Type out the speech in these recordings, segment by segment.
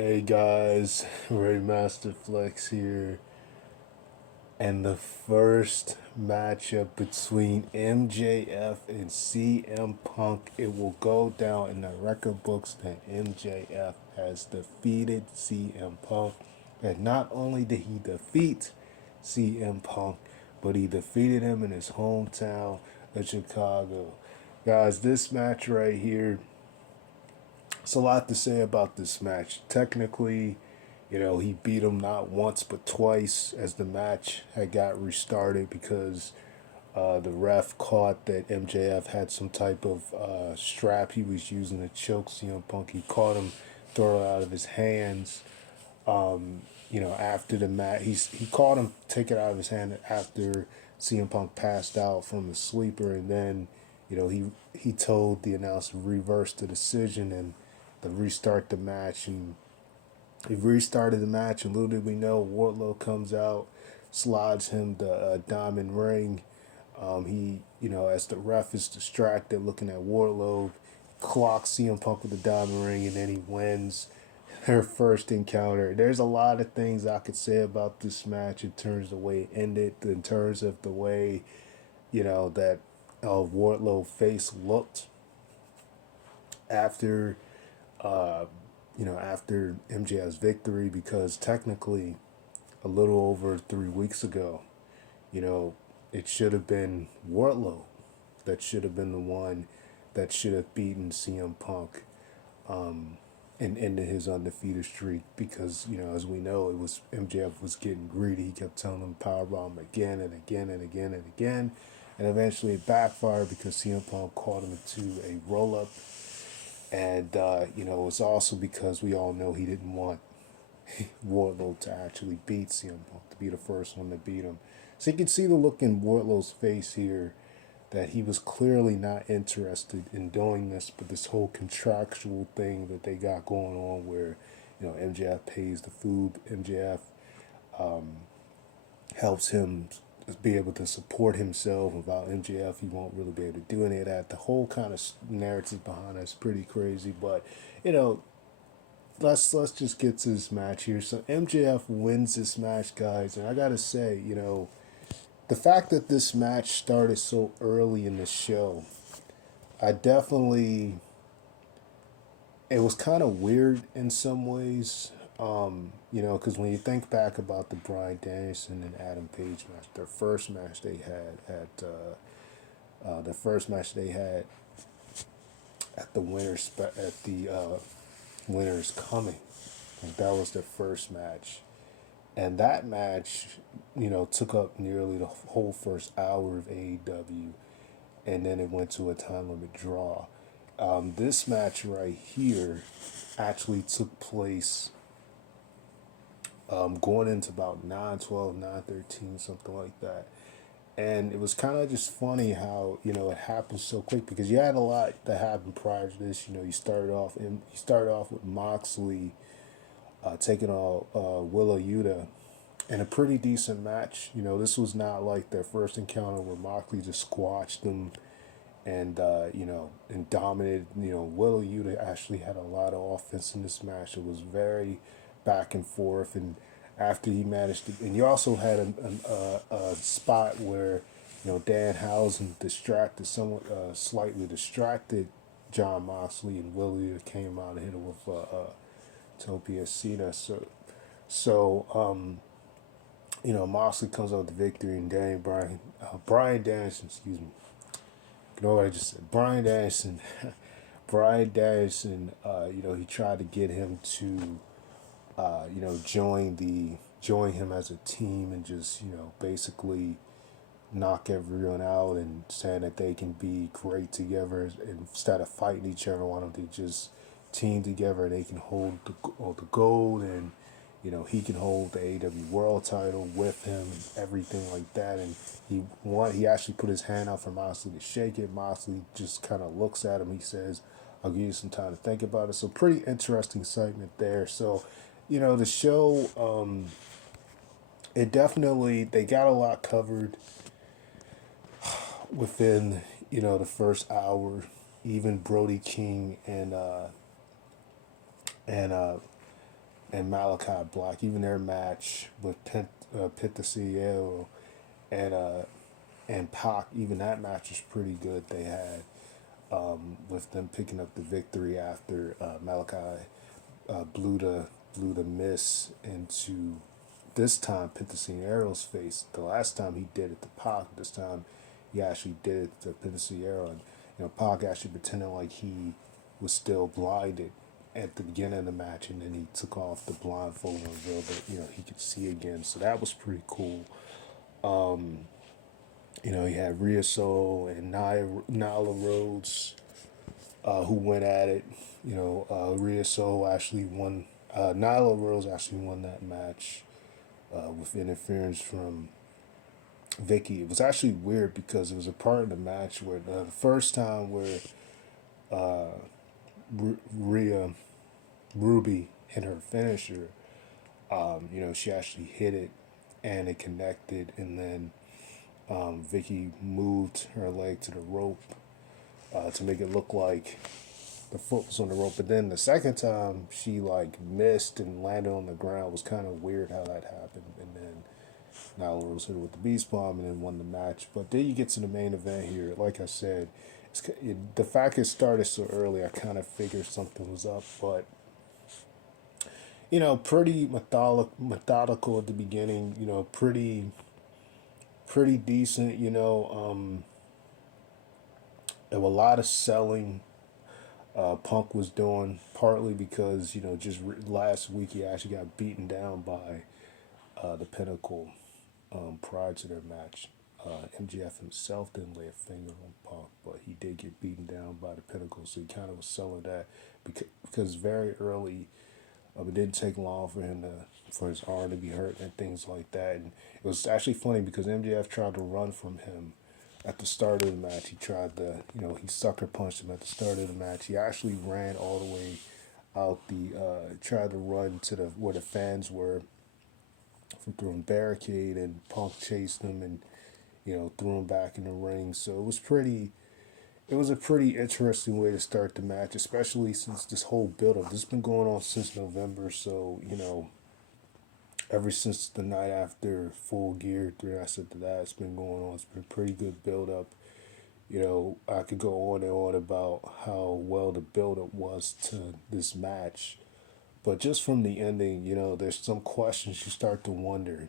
Hey guys, Ray Master Flex here, and the first matchup between MJF and CM Punk, it will go down in the record books that MJF has defeated CM Punk, and not only did he defeat CM Punk, but he defeated him in his hometown of Chicago. Guys, this match right here, it's a lot to say about this match. Technically, he beat him not once but twice as the match had got restarted because the ref caught that MJF had some type of strap he was using to choke CM Punk. He caught him throw it out of his hands. After the match, he caught him take it out of his hand after CM Punk passed out from a sleeper, and then he told the announcer to reverse the decision and to restart the match, and he restarted the match, and little did we know, Wardlow comes out, slides him the diamond ring. As the ref is distracted looking at Wardlow, clocks CM Punk with the diamond ring, and then he wins their first encounter. There's a lot of things I could say about this match in terms of the way it ended, in terms of the way, that Wardlow face looked after after MJF's victory, because technically a little over 3 weeks ago, you know, it should have been Wardlow that should have been the one that should have beaten CM Punk and ended his undefeated streak, because, as we know, it was MJF was getting greedy. He kept telling him powerbomb again and again and again and again. And eventually it backfired because CM Punk caught him into a roll up. And, it was also because we all know he didn't want Wardlow to actually beat CM Punk, to be the first one to beat him. So you can see the look in Wardlow's face here that he was clearly not interested in doing this, but this whole contractual thing that they got going on where, MJF pays the food, MJF helps him be able to support himself. Without MJF, he won't really be able to do any of that. The whole kind of narrative behind it is pretty crazy, but let's just get to this match here. So MJF wins this match, guys, and I gotta say, the fact that this match started so early in the show, I definitely, it was kind of weird in some ways. Because when you think back about the Bryan Danielson and Adam Page match, their first match they had at the Winter's Coming, that was their first match, and that match, took up nearly the whole first hour of AEW, and then it went to a time limit draw. This match right here actually took place going into about 9:12, 9:13, something like that. And it was kind of just funny how, it happened so quick, because you had a lot that happened prior to this. You started off with Moxley taking on Willa Yuta in a pretty decent match. This was not like their first encounter where Moxley just squashed them and and dominated. Willa Yuta actually had a lot of offense in this match. It was very back and forth, and after he managed to, and you also had a spot where Danhausen distracted, somewhat slightly distracted John Moxley, and Willie came out and hit him with Topia Cena. Moxley comes out with the victory, and Brian Danielson, excuse me, you know what I just said, Brian Danielson, Brian Danielson, he tried to get him to join him as a team, and just, basically knock everyone out, and saying that they can be great together, and instead of fighting each other, why don't they just team together, and they can hold the gold, and he can hold the AEW World Title with him, and everything like that. And he actually put his hand out for Moxley to shake it. Moxley just kind of looks at him. He says, "I'll give you some time to think about it." So pretty interesting segment there. So, the show, it definitely, they got a lot covered within, the first hour. Even Brody King and and Malachi Black. Even their match with Pit the CEO and Pac, even that match was pretty good. They had with them picking up the victory after Malachi blew the miss into this time Pentasiero's face. The last time he did it to Pac, this time he actually did it to Pentasiero, and Pac actually pretended like he was still blinded at the beginning of the match, and then he took off the blindfold and revealed that he could see again. So that was pretty cool. He had Rhea Soul and Nyla Rhodes who went at it. Rhea Soul actually won. Nyla Rose actually won that match with interference from Vicky. It was actually weird because it was a part of the match where the first time where Rhea Ruby hit her finisher, she actually hit it and it connected, and then Vicky moved her leg to the rope to make it look like the foot was on the rope. But then the second time she like missed and landed on the ground. It was kind of weird how that happened. And then Nyla Rose hit her with the beast bomb and then won the match. But then you get to the main event here. Like I said, the fact it started so early, I kind of figured something was up. But pretty methodical at the beginning. Pretty decent. There was a lot of selling Punk was doing, partly because just last week he actually got beaten down by the Pinnacle prior to their match. MJF himself didn't lay a finger on Punk, but he did get beaten down by the Pinnacle, so he kind of was selling that because very early, it didn't take long for his arm to be hurt and things like that. And it was actually funny because MJF tried to run from him at the start of the match. He tried to, he sucker punched him at the start of the match. He actually ran all the way out tried to run to where the fans were through a barricade, and Punk chased him and, threw him back in the ring. So it was a pretty interesting way to start the match, especially since this whole build-up, this has been going on since November. So, ever since the night after Full Gear, 3 nights after that, it's been going on. It's been a pretty good build-up. I could go on and on about how well the build-up was to this match. But just from the ending, there's some questions you start to wonder.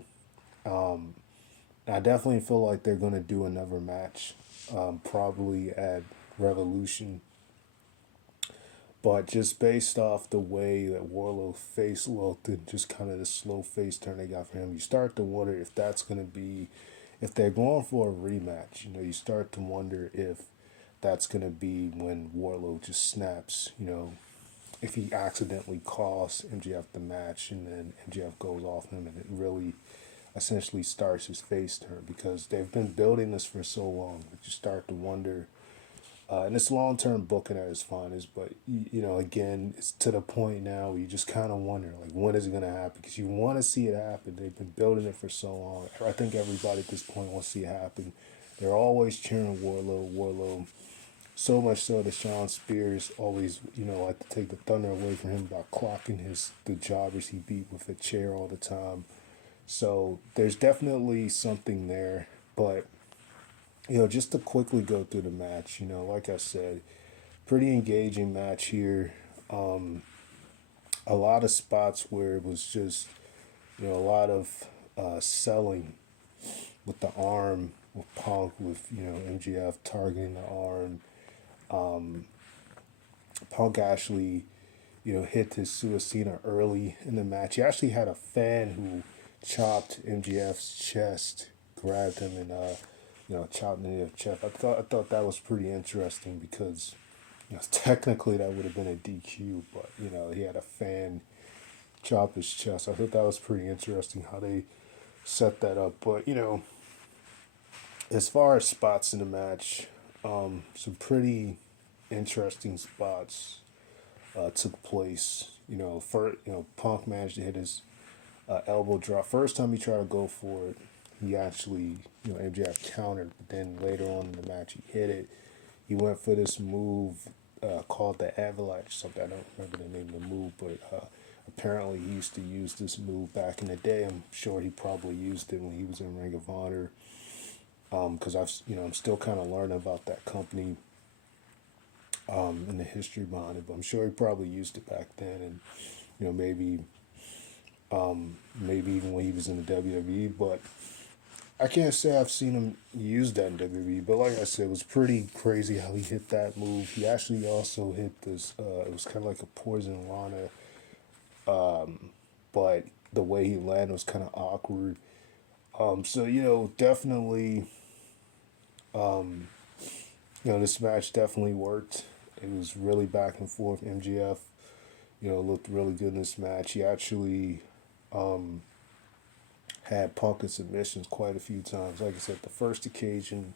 I definitely feel like they're going to do another match, probably at Revolution. But just based off the way that Warlow's face looked and just kind of the slow face turn they got for him, you start to wonder if that's going to be, if they're going for a rematch, you start to wonder if that's going to be when Warlow just snaps, if he accidentally costs MJF the match and then MJF goes off him and it really essentially starts his face turn, because they've been building this for so long that you start to wonder. And it's long term booking at its finest, but again, it's to the point now where you just kind of wonder, like, when is it going to happen? Because you want to see it happen. They've been building it for so long. I think everybody at this point wants to see it happen. They're always cheering Warlow. So much so that Sean Spears always, like to take the thunder away from him by clocking the jobbers he beat with a chair all the time. So there's definitely something there, but just to quickly go through the match, like I said, pretty engaging match here. A lot of spots where it was just, a lot of selling with the arm, with Punk, with, MGF targeting the arm. Punk actually, hit his Suicida early in the match. He actually had a fan who chopped MGF's chest, grabbed him and chopped into the chest. I thought that was pretty interesting because technically that would have been a DQ, but he had a fan chop his chest. I thought that was pretty interesting how they set that up. But as far as spots in the match, some pretty interesting spots took place. Punk managed to hit his elbow drop. First time he tried to go for it, he actually, MJF countered, but then later on in the match, he hit it. He went for this move called the Avalanche, something. I don't remember the name of the move, but Apparently, he used to use this move back in the day. I'm sure he probably used it when he was in Ring of Honor. Because I'm still kind of learning about that company, and the history behind it. But I'm sure he probably used it back then, and maybe maybe even when he was in the WWE. But I can't say I've seen him use that in WWE. But like I said, it was pretty crazy how he hit that move. He actually also hit this. It was kind of like a poison Lana, but the way he landed was kind of awkward. So definitely, this match definitely worked. It was really back and forth. MGF, looked really good in this match. He actually had Punk in submissions quite a few times. Like I said, the first occasion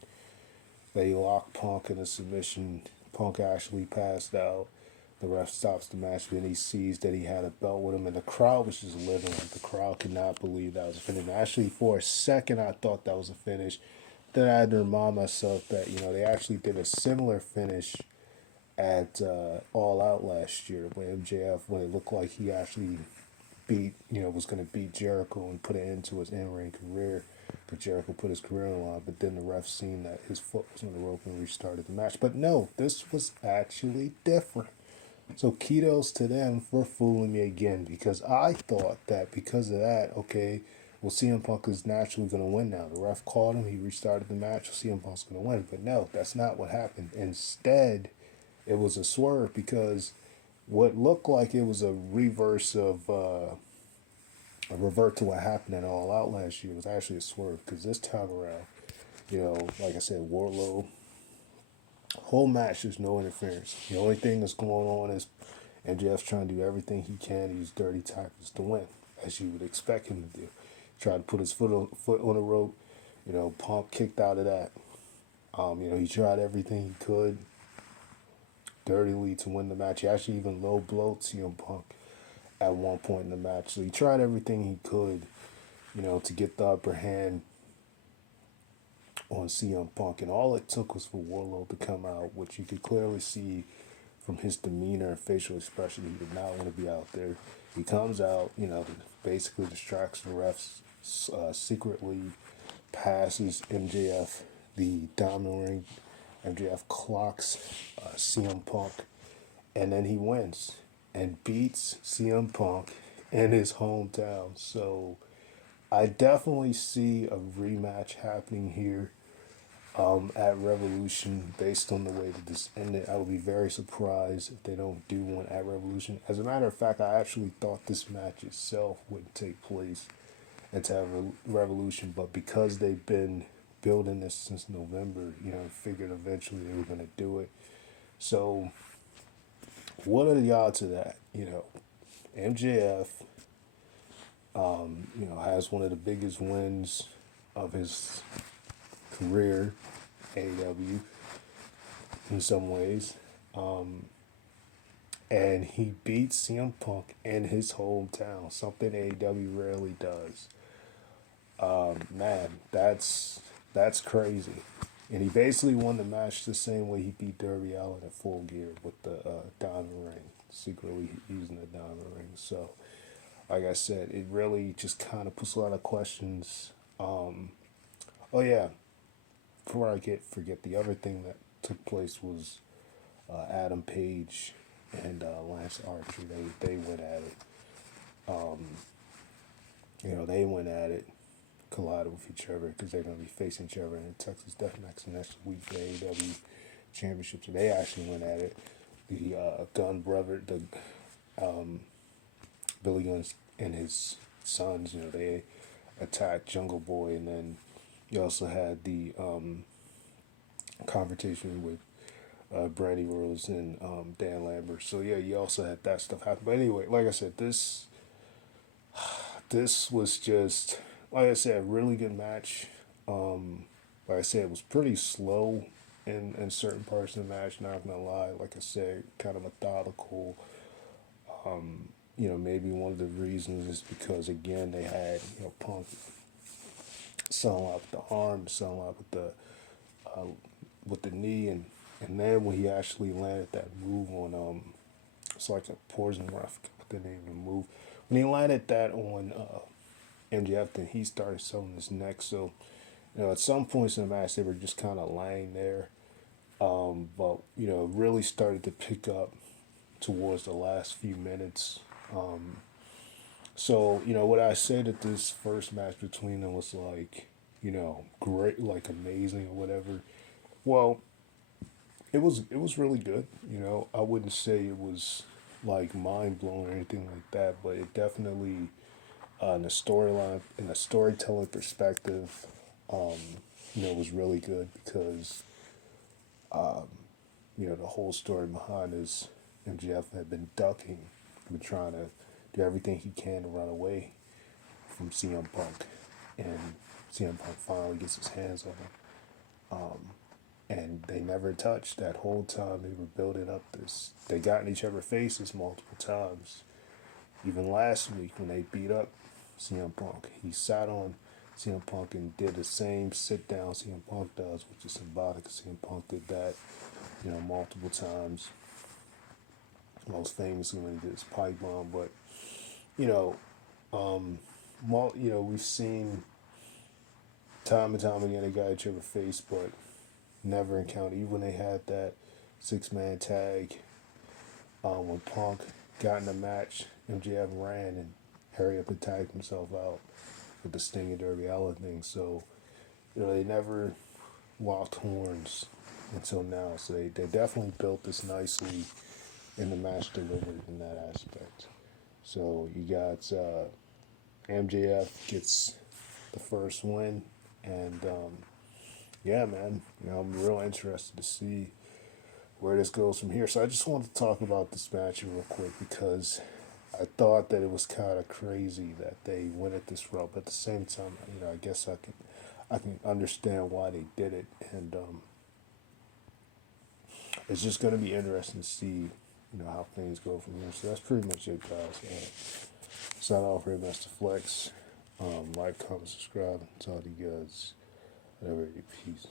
they locked Punk in a submission, Punk actually passed out. The ref stops the match, then he sees that he had a belt with him, and the crowd was just living. Like, the crowd could not believe that was a finish. Actually, for a second, I thought that was a finish. Then I had to remind myself that they actually did a similar finish at All Out last year when MJF, when it looked like he actually was going to beat Jericho and put an end to his in-ring career. But Jericho put his career on the line, but then the ref seen that his foot was on the rope and restarted the match. But no, this was actually different. So kudos to them for fooling me again, because I thought that because of that, okay, well, CM Punk is naturally going to win now. The ref called him, he restarted the match, CM Punk's going to win. But no, that's not what happened. Instead, it was a swerve, because what looked like it was a reverse of a revert to what happened at All Out last year was actually a swerve, because this time around, like I said, Wardlow, whole match there's no interference. The only thing that's going on is MJF's trying to do everything he can to use dirty tactics to win, as you would expect him to do. Tried to put his foot on the rope. Punk kicked out of that. He tried everything he could dirtily to win the match. He actually even low blowed CM Punk at one point in the match. So he tried everything he could, to get the upper hand on CM Punk. And all it took was for Warlow to come out, which you could clearly see from his demeanor and facial expression. He did not want to be out there. He comes out, basically distracts the refs, secretly passes MJF the dominant ring. MJF clocks CM Punk, and then he wins and beats CM Punk in his hometown. So I definitely see a rematch happening here at Revolution based on the way that this ended. I would be very surprised if they don't do one at Revolution. As a matter of fact, I actually thought this match itself wouldn't take place until Revolution, but because they've been building this since November, figured eventually they were going to do it. So, what are the odds of that? MJF, has one of the biggest wins of his career, AEW, in some ways. And he beats CM Punk in his hometown, something AEW rarely does. Man, that's crazy. And he basically won the match the same way he beat Darby Allin at Full Gear with the diamond ring, secretly using the diamond ring. So, like I said, it really just kind of puts a lot of questions. Oh yeah, before I forget, the other thing that took place was Adam Page and Lance Archer. They went at it. They went at it, collided with each other because they're going to be facing each other in Texas Death Match next week for AEW Championship. So they actually went at it. The Gunn brother, the Billy Gunn and his sons, they attacked Jungle Boy, and then you also had the confrontation with Brandy Rose and Dan Lambert. So yeah, you also had that stuff happen. But anyway, like I said, this was just, like I said, a really good match. Like I said, it was pretty slow in certain parts of the match, not gonna lie. Like I said, kind of methodical. Maybe one of the reasons is because again they had, Punk selling out with the arm, selling out with the knee, and then when he actually landed that move on it's like a poison ref. I been able to move. When he landed that on MJF, then he started selling his neck. So, at some points in the match, they were just kind of laying there. But, it really started to pick up towards the last few minutes. So, would I say that this first match between them was like, great, like amazing or whatever? Well, it was really good. I wouldn't say it was like mind blowing or anything like that, but it definitely in the storyline, in a storytelling perspective, was really good because the whole story behind is MJF had been ducking, been trying to do everything he can to run away from CM Punk, and CM Punk finally gets his hands on him. And they never touched that whole time. They were building up this. They got in each other's faces multiple times. Even last week when they beat up CM Punk, he sat on CM Punk and did the same sit down CM Punk does, which is symbolic. CM Punk did that, multiple times. Most famously when he did his pipe bomb, but you know, we've seen time and time again they got each other face, but never encountered. Even when they had that 6-man tag, when Punk got in the match, MJF ran and hurry up and tagged himself out with the Sting and Darby Allin thing. So, they never locked horns until now. So they definitely built this nicely, and the match delivered in that aspect. So you got MJF gets the first win, and yeah, man, I'm real interested to see where this goes from here. So I just wanted to talk about this match real quick because I thought that it was kind of crazy that they went at this route. But at the same time, I guess I can understand why they did it, and it's just going to be interesting to see how things go from here. So that's pretty much it, guys. Sign off here, Master Flex. Like, comment, subscribe. Talk to you guys. Peace.